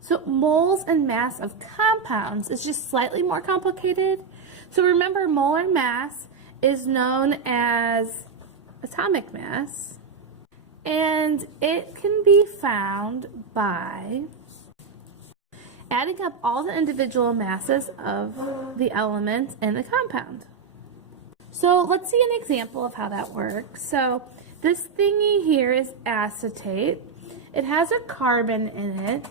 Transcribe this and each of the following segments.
So moles and mass of compounds is just slightly more complicated. So remember, molar mass is known as atomic mass, and it can be found by adding up all the individual masses of the elements in the compound. So let's see an example of how that works. So this thingy here is acetate. It has a carbon in it.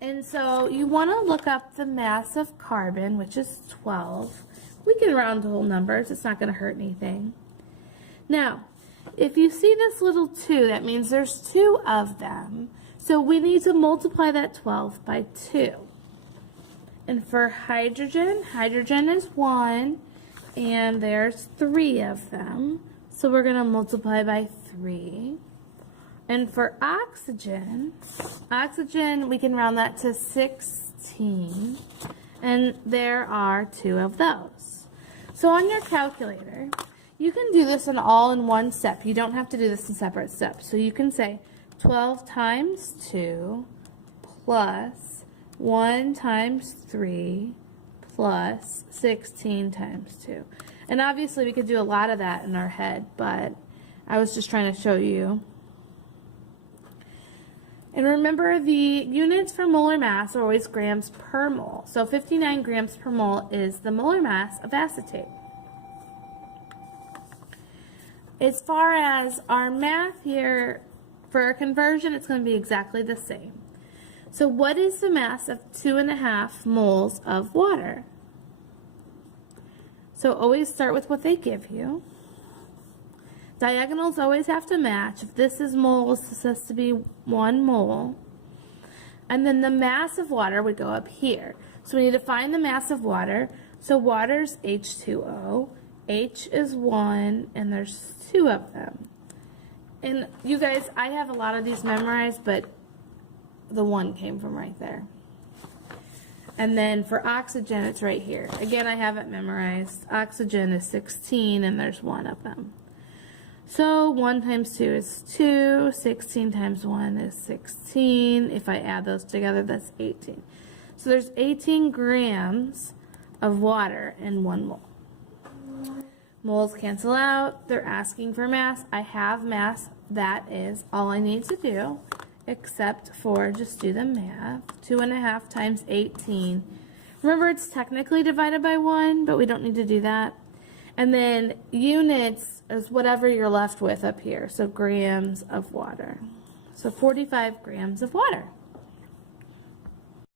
And so you want to look up the mass of carbon, which is 12. We can round to whole numbers. It's not going to hurt anything. Now, if you see this little 2, that means there's 2 of them. So we need to multiply that 12 by 2. And for hydrogen, hydrogen is 1, and there's 3 of them. So we're going to multiply by 3. And for oxygen, we can round that to 16, and there are 2 of those. So on your calculator, you can do this all in one step. You don't have to do this in separate steps. So you can say 12 times 2 plus 1 times 3 plus 16 times 2. And obviously we could do a lot of that in our head, but I was just trying to show you. And remember, the units for molar mass are always grams per mole. So 59 grams per mole is the molar mass of acetate. As far as our math here, for our conversion, it's going to be exactly the same. So what is the mass of 2.5 moles of water? So always start with what they give you. Diagonals always have to match. If this is moles, this has to be 1 mole. And then the mass of water would go up here. So we need to find the mass of water. So water's H2O. H is 1, and there's 2 of them. And you guys, I have a lot of these memorized, but the 1 came from right there. And then for oxygen, it's right here. Again, I have it memorized. Oxygen is 16, and there's 1 of them. So 1 times 2 is 2, 16 times 1 is 16. If I add those together, that's 18. So there's 18 grams of water in 1 mole. Moles cancel out. They're asking for mass. I have mass. That is all I need to do, except for just do the math. 2.5 times 18. Remember, it's technically divided by 1, but we don't need to do that. And then units is whatever you're left with up here. So grams of water. So 45 grams of water.